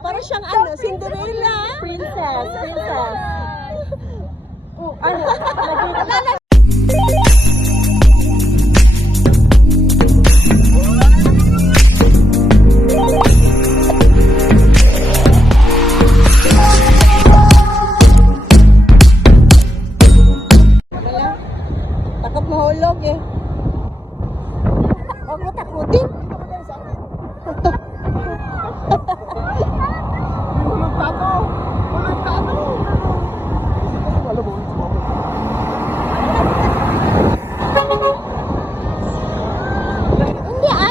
Para siyang ano, Cinderella. Princess. Oh, ano? Takot mahulog eh. Huwag mo takutin.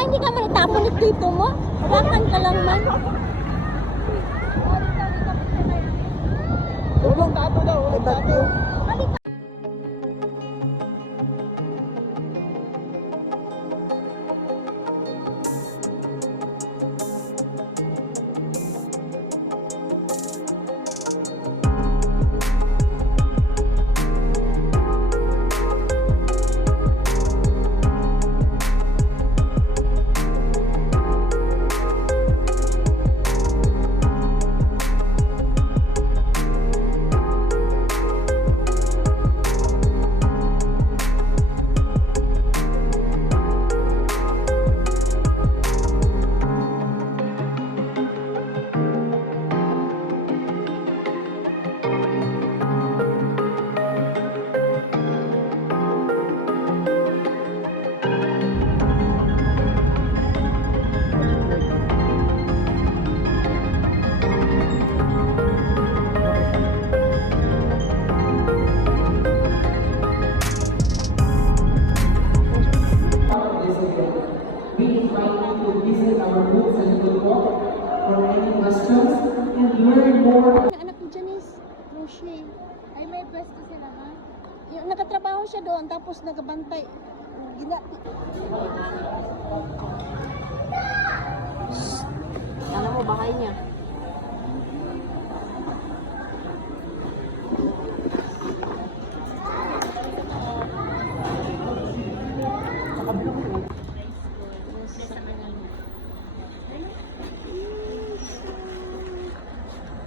Hindi ka man itapon ng dito mo. Hawakan ka lang man. Tulong tato daw. Ay, bagyo. Anak ni Janice, Roche. Ay, may pwesto sila, ha? Yung nakatrabaho siya doon, tapos nagabantay. Alam mo, bahay niya.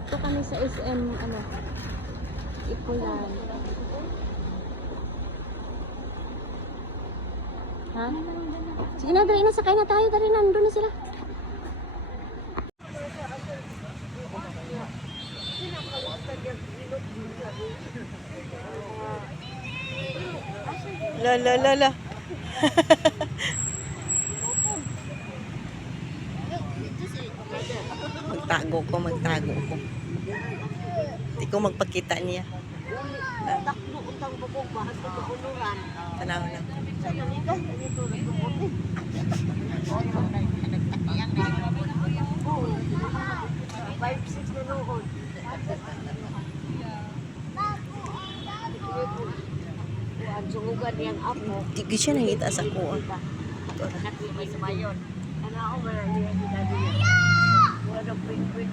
Ito kami sa SM, Ipulan. Ha? Sige na, dali na, sakay na tayo, dali na, nandun na sila. La. Magtago ko. Hindi ko magpakita niya. Takbo utang bukog, bahas ko mauluran. Tanaw na. Sa'yo, ikaw, ganito, nagpuputi. Oo, 5-6 na noon. Ang sungugan niyang apo. Di siya nangita sa kuha. Nakati may sumayon. Ano ako, wala niya ginagawa niya. Wala na pwing-pwing.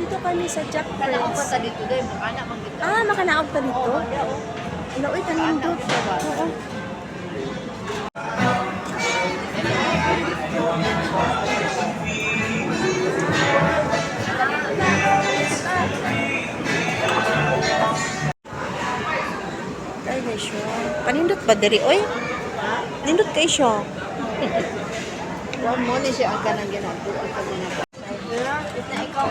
Dito kami sa Jack Kalaog pa Prince. ta dito dahil makana mang dito. Makanaog ka dito? Iloy ka nindot. Oo. Ay, na siya. Panindot ba diri, oy? Nindot kay siya. Huwag mo na siya ang kanang ginagawa. Ito na ikaw.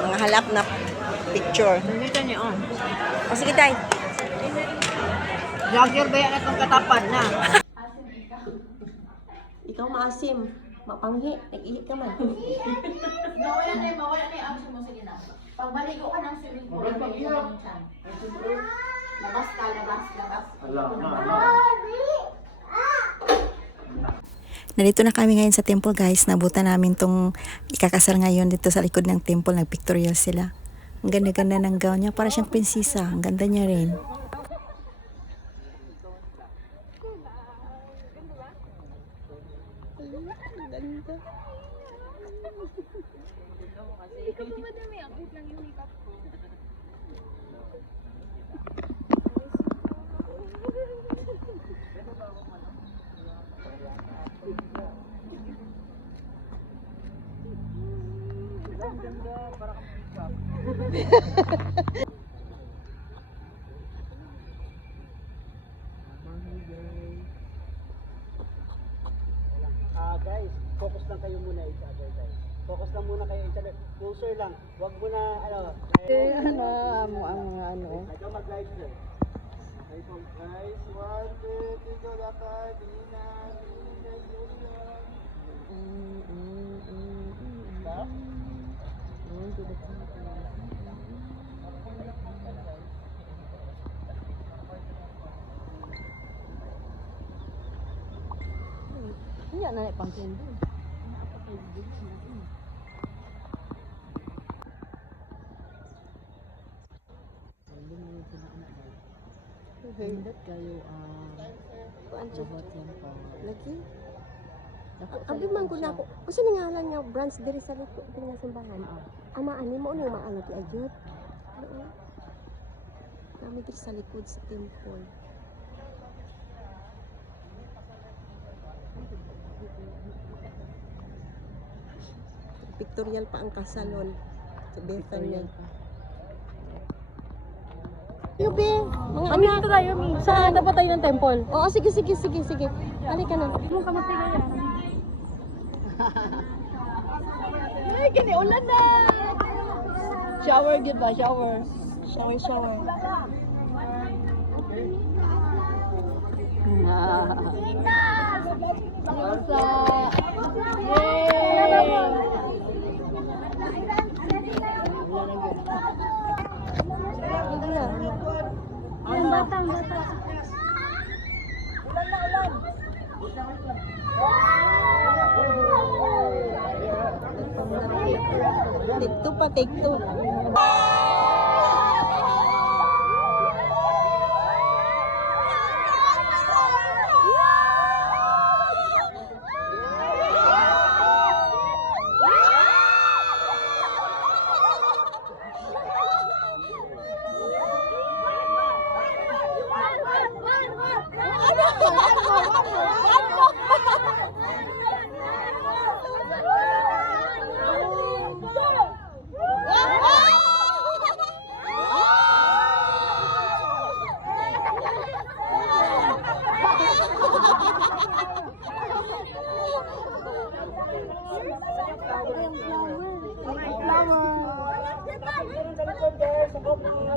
Mga halap na picture. Dito niya, oh. O sige, tay. Vlogger ba yan itong katapan na? Ikaw maasim. Mapanghi. Nag-ihi ka man. Mawala na yung action mo. Sige na. Pagbaligo ka ng swimming pool, pag yung chan. Labas ka. Nandito na kami ngayon sa temple, guys. Nabutan namin tong ikakasal ngayon dito sa likod ng temple. Nag-pictorial sila. Ang ganda-ganda ng gown niya. Para siyang prinsesa. Ang ganda niya rin. Ikaw ba madami? Ang wait lang yung makeup ko. Guys, focus lang kayo muna each other, guys. Focus lang muna kayo each other. Closer lang. Huwag mo na, Ikaw mag-live sir. Okay po, guys. 1, 2, 3, go dapat. Tingnan, guys. Stop. Hindi na pang kendo. Hindot kayo buhat yan pa. Lagi? Dako Abi man ko na ako. Kasi nangalan nga branch diri sa luto diri nga simbahan. Ama ani mo nang maano ti ayud. Oo. Kami diri sa likod sa temple. Pictorial pa ang kasalon sa Bethany. Yubi, mga anak. Dito tayo, Mi. Saan? Dapat tayo ng temple. Oo, sige. Halika na. Mong kamatay na yan. Ay, kiniulan na. Shower gid ba? Shower. Shower. Take two.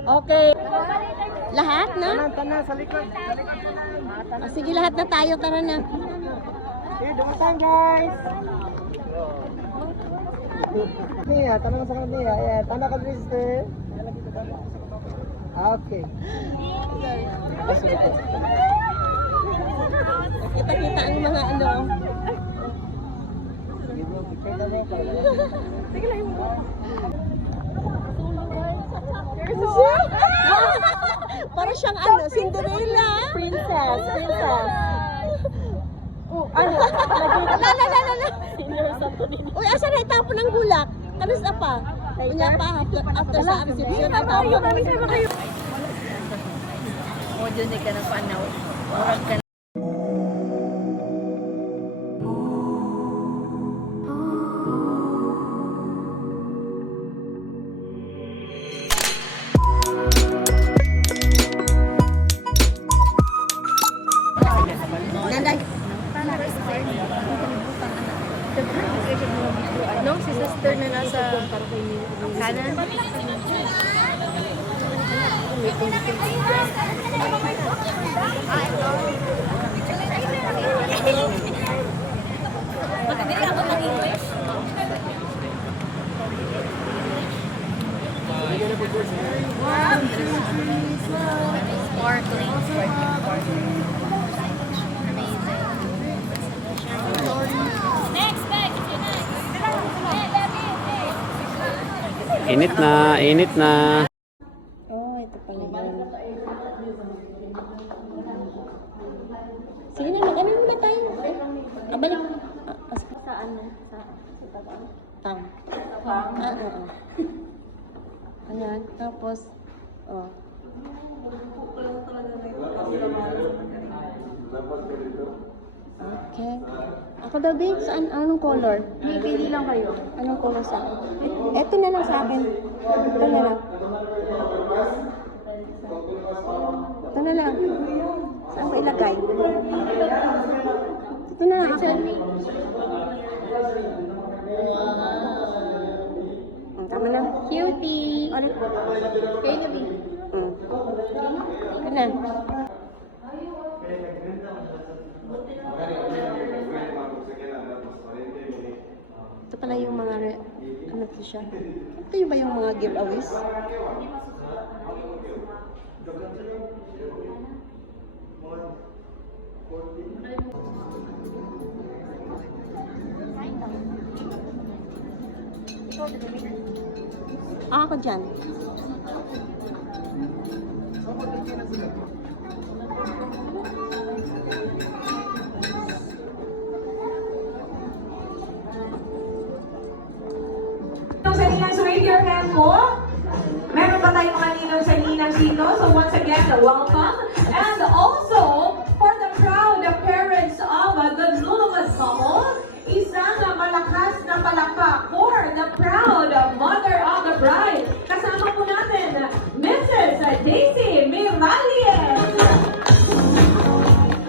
Okay. Lahat na? Tanan sa likod. Sige, lahat na tayo. Tara na. Okay, dumasan guys. Nia, tanong sa kanya. Ayan, tanong ka sister. Okay. Kita-kita ang mga ano. Para siyang ano, Cinderella. Princess. Oh, ano? La. Uy, asa na itapon ng bulak? Kanas na pa? Unya pa, after sa reception, itapon. Mo dyan ka ng panaw. Murag ka No, si sister na nasa kanan. sparkling. Init na. Oh, ito pala yun. Sige na, mag-ano na tayo. Balik. ano? Sa tang. Oo. Ayan, tapos, oh. Okay. Ako daw, babe, saan? Anong color? May pili lang kayo. Anong color sa akin? Ito na lang sa akin. Ito na lang. Ito na lang. Saan ko ilagay? Ito na lang. Tama na. Cutie. Ulit. Baby. Ito na. Ito pala yung mga, ano to siya? Ito yung ba yung mga giveaways? Ako dyan. Sa Ninang Radio Camp po. Meron pa tayong mga ninong sa Ninang dito. So once again, welcome. And also, for the proud parents of the newlywed couple, isang malakas na palakpak for the proud mother of the bride. Kasama po natin, Mrs. Daisy Miralles.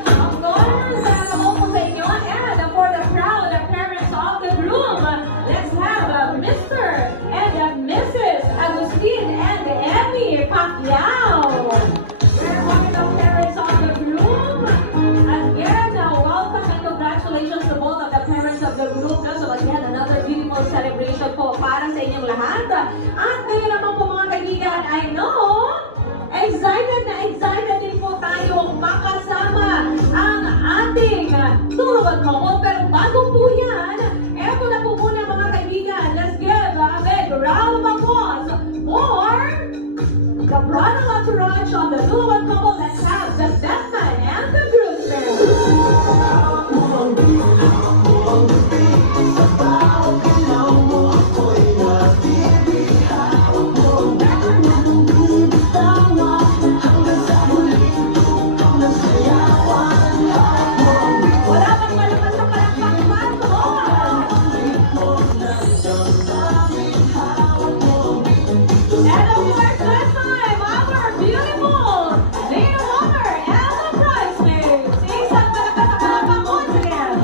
Of course, ako po sa inyo. And for the proud parents of the groom, let's have Mr. and Mrs. Agustin and Emmy Pacquiao. We're one of the parents of the groom. Again, welcome and congratulations to both of the parents of the groom. So again, another beautiful celebration po para sa inyong lahat. At ngayon naman po mga kaibigan, I know, excited din po tayo makasama ang ating newlywed couple. Pero bago po yan, eto na po muna mga kaibigan. Let's give a big round of applause for the bridal entourage of the newlywed couple. Let's have the best man and the groomsmen. Wala bang malakas sa palakpak? And of course, last time, our beautiful maid of honor and the bridesmaids. Isang malakas sa palakpak once again.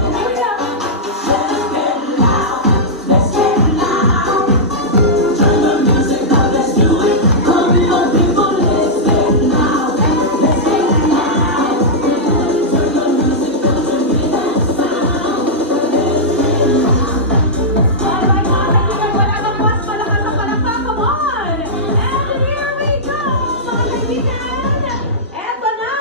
Alright, mga kaibigan, wala bang mas malakas sa palakpak? Come on! And here we go, mga kaibigan! Eto na!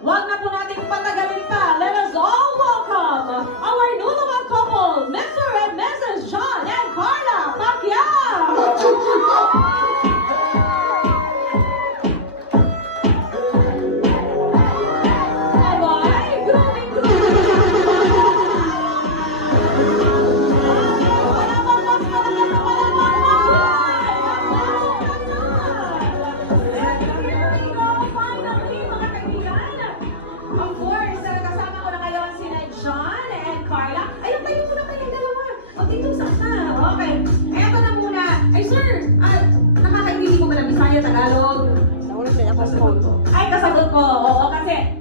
Huwag na po natin patagalin pa. Let us all welcome our newlywed couple, Mr. and Mrs. John and Carla Pacquiao! Abay, grooming. Wala bang mas malakas sa palakpak? Here we go, finally, mga kaibigan. Of course, kasama ko na ngayon sina John and Carla. Ayun, tayo muna kayong dalawa. O, dito sa ka. Okay. Eto na muna. Ay, sir, nakakaintindi mo ba na Bisaya, Tagalog? Nauna sila ako sa Ay, kasagot ko. Oo, kasi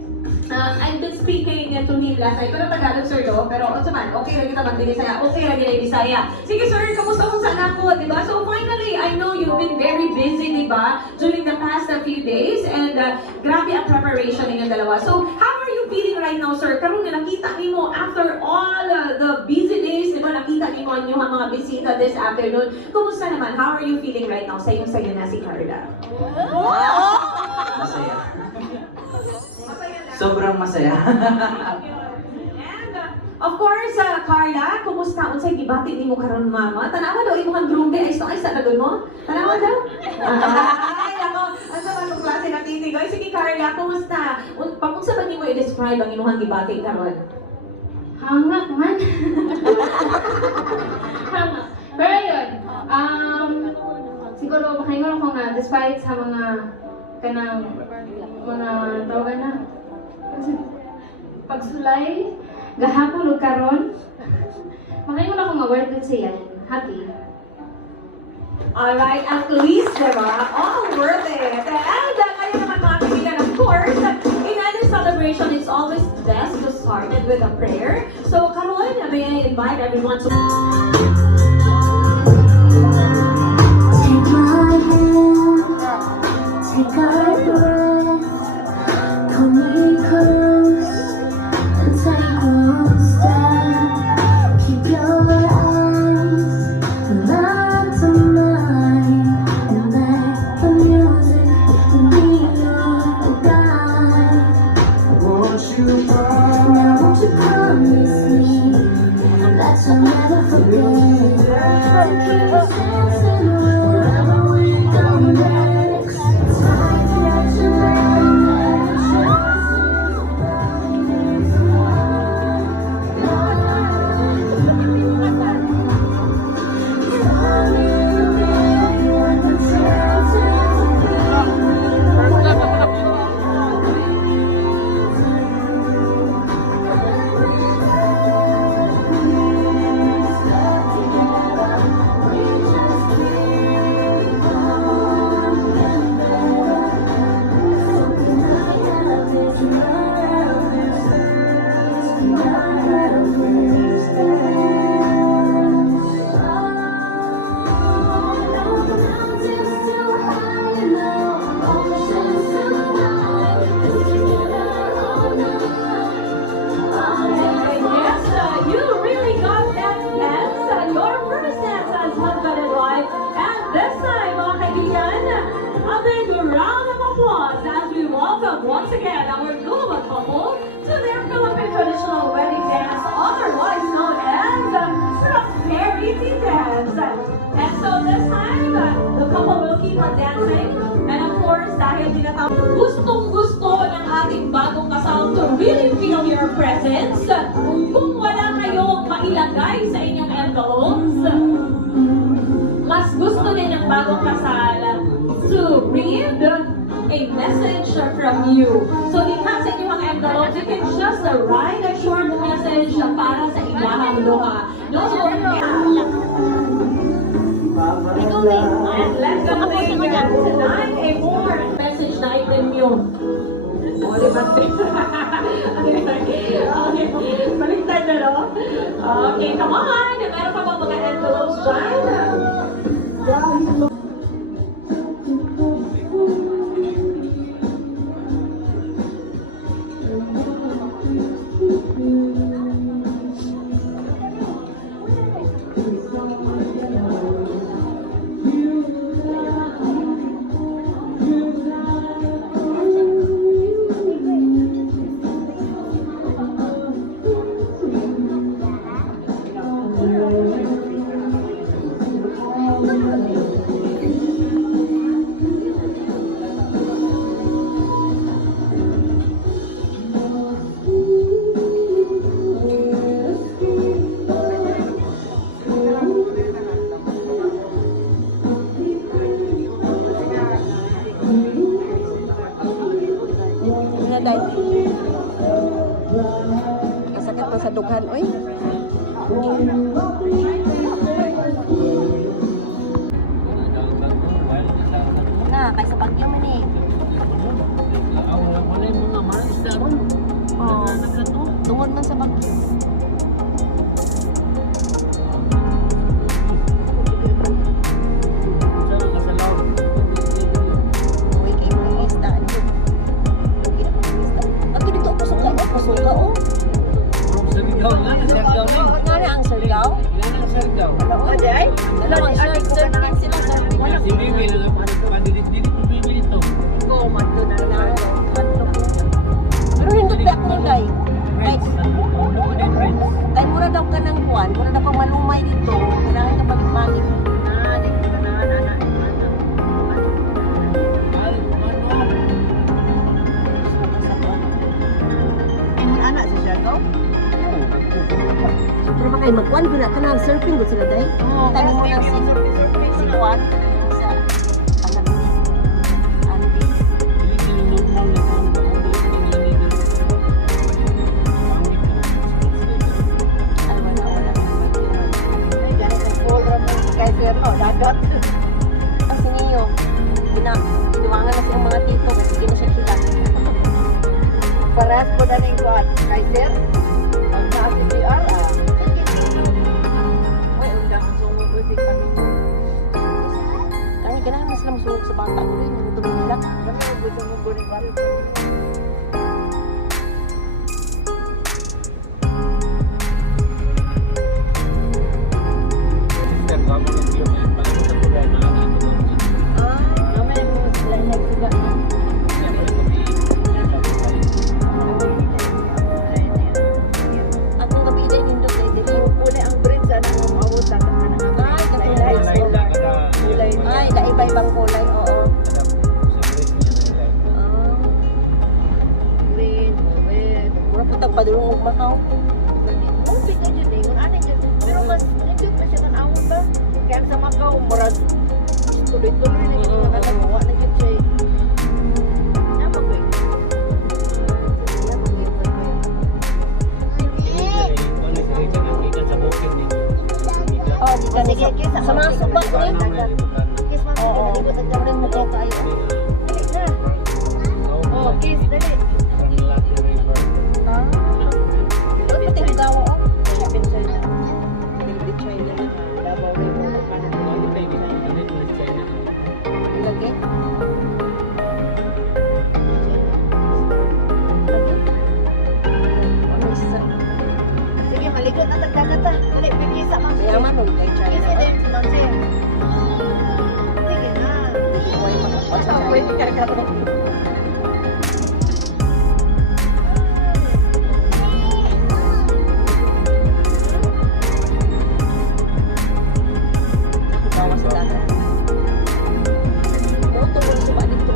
I've been speaking to him last night. Pero Tagalog, sir, do. Pero, man, okay lang kita mag-Bisaya. Okay lang nila Bisaya. Sige, sir, kamusta kung saan ako, di ba? So, finally, I know you've been very busy, di ba? During the past few days. And grabe ang preparation ninyo dalawa. So, how are you feeling right now, sir? Karoon na nakita niyo after all the busy days, di ba? Nakita niyo ang inyong mga bisita this afternoon. Kumusta naman? How are you feeling right now? Sayong-sayo na si Carla. Masaya. Masaya na. Sobrang masaya. And of course, Carla, kumusta? Unsay gibati nimo karon mama? Tanawa daw imong groom day ay sa dagon mo? Tanawa daw. Ay, ako, asa man ang klase na titig. Ay, sige Carla, kumusta? Pamunsa ba nimo i-describe ang imong gibati karon? Hangak man. despite sa mga kanang mga tawagan na pagsulay gahapon ug karon makaingon ako ma-worth it siya. Happy. Alright, at least, diba? All worth it. And kayo naman mga kaibigan, of course, in any celebration, it's always best to start it with a prayer. So, Caroline, may I invite everyone to... Take my hand, take our breath, pull me close, and take one step. Keep your eyes locked on mine, and let the music be your guide. Won't you Now won't you promise me that you'll never forget? Keep us dancing wherever we go next. Time to let you Yes, you really got that dance. Your first dance as husband and wife. And this time, mga kaibigan, a big round of applause as we welcome once again our Gulawat couple to their Philippine traditional wedding dance, otherwise known as prosperity dance. And so this time, the couple will keep on dancing. And of course, dahil tinatawag, gustong-gusto ng ating bagong kasal to really feel your presence. Kung wala kayong mailagay sa inyong envelopes, mas gusto din ng bagong kasal to read a message from you. So, sa inyong envelopes, you can just write a short message para sa ilahang luha. No, and let's celebrate tonight a more message na item yun. O, di ba? Okay, baliktad na, no? Okay, come on! Meron pa bang mga envelopes dyan? Kasakit pa sa dughan, oy. Na, kaysa bagyo man eh. Oh, tungod man sa bagyo. Uy, kayo mga isda. Ato dito ako suka, oh. Nga ang Surigao? Oh, day? Dalawang surfing sila sa Go, madlo na lang. Pero hindot ba ako day? Kaya mura daw ka ng kuwan, mura daw pang malumay dito. Kailangan ka pag-manik. Anak sa Surigao? Pero ba kayo magkuhan? Guna ka na surfing ko sila day? Tayo mo lang si kuwan sa Panagini. ganing kuan Kaiser. Ang sa CPR ah. Uy, undang ang sungo ko si kanong. Kani ganahan mas lang sunog sa bata ko rin yung tubig nila. Kani gusto mo guring balik. Gamay mo lain sila. Ako gabi din nindot ay dili kulay ang bridge ana ang maawot sa kanang kulay. Ay, iba ibang kulay. Oo. Green, red. Mura po tag padulong og Macau. Mupit na dyan eh. Kung anong dyan. Pero mas nandun pa siya kanawon ba? Kaya sa Macau, murag tuloy-tuloy na dyan yung nakagawa na dyan siya eh. Nama ko eh. Oh, kita ni kis sa mga suba ko rin. Kis man ko nalibot at jam rin mo ko tayo. Dali na. Oh, kis dali. Ah. Ano pati hugawa oh? Kaya pinsan na. Hindi China na. Davao River. Lagi. Sige, maligot na tagkagata. Dali, pipisa man. Kaya man, huwag kay China. Kasi din, sinonsi. Sige na. Basta, pwede ka nagkataon. Bawas sa dagat. Moto mo sa dito.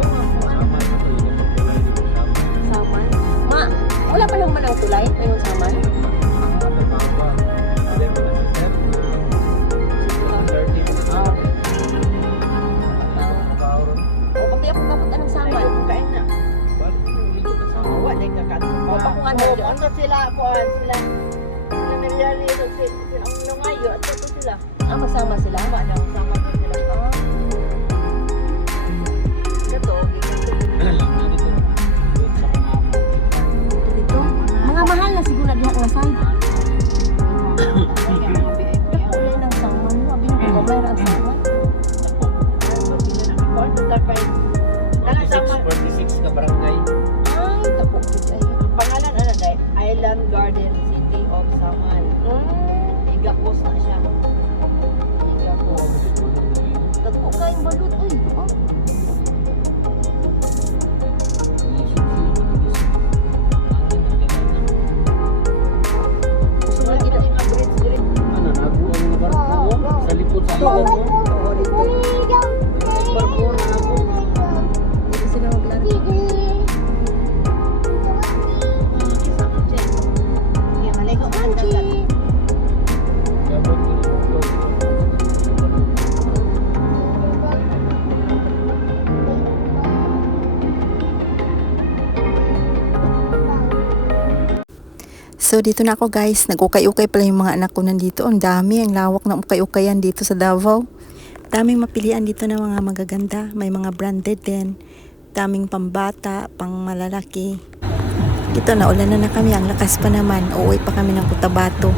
Saman. Ma, wala pa lang man ang tulay. Mayroong saman. O, pati ako kapot anong saman. Kain na. Wala yung kakataon. O, pakungan na dyan. Ano sila, kuhan sila. Sila Meriali, sila ang nungayo. At ito sila. Ah, magsama sila? Wala, magsama ko sila. Ah. Ito, dito. Mga mahal na siguro na diha nga side. Kulay ng saman. Abi na kung gamay ang saman. Kanang saman. 46 ka barangay. Ay, tapo. Pangalan ano dahil? Island Garden City of Saman. Igapos na siya. Igapos. Tapo kayong balut. Uy, oh. Sunod gina yung mga bridge diri. Ano, nago ang mga barko mo? Sa likod sa ilog mo? Oo, dito. Barko na nago. Dito sila maglaro. Kaya maligo ka ang dagat. Dapat So dito na ako guys, nag-ukay-ukay pala yung mga anak ko nandito. Ang dami, ang lawak ng ukay-ukayan dito sa Davao. Daming mapilian dito ng mga magaganda. May mga branded din. Daming pambata, pang malalaki. Ito, naulan na kami. Ang lakas pa naman. Uuwi pa kami ng Cotabato.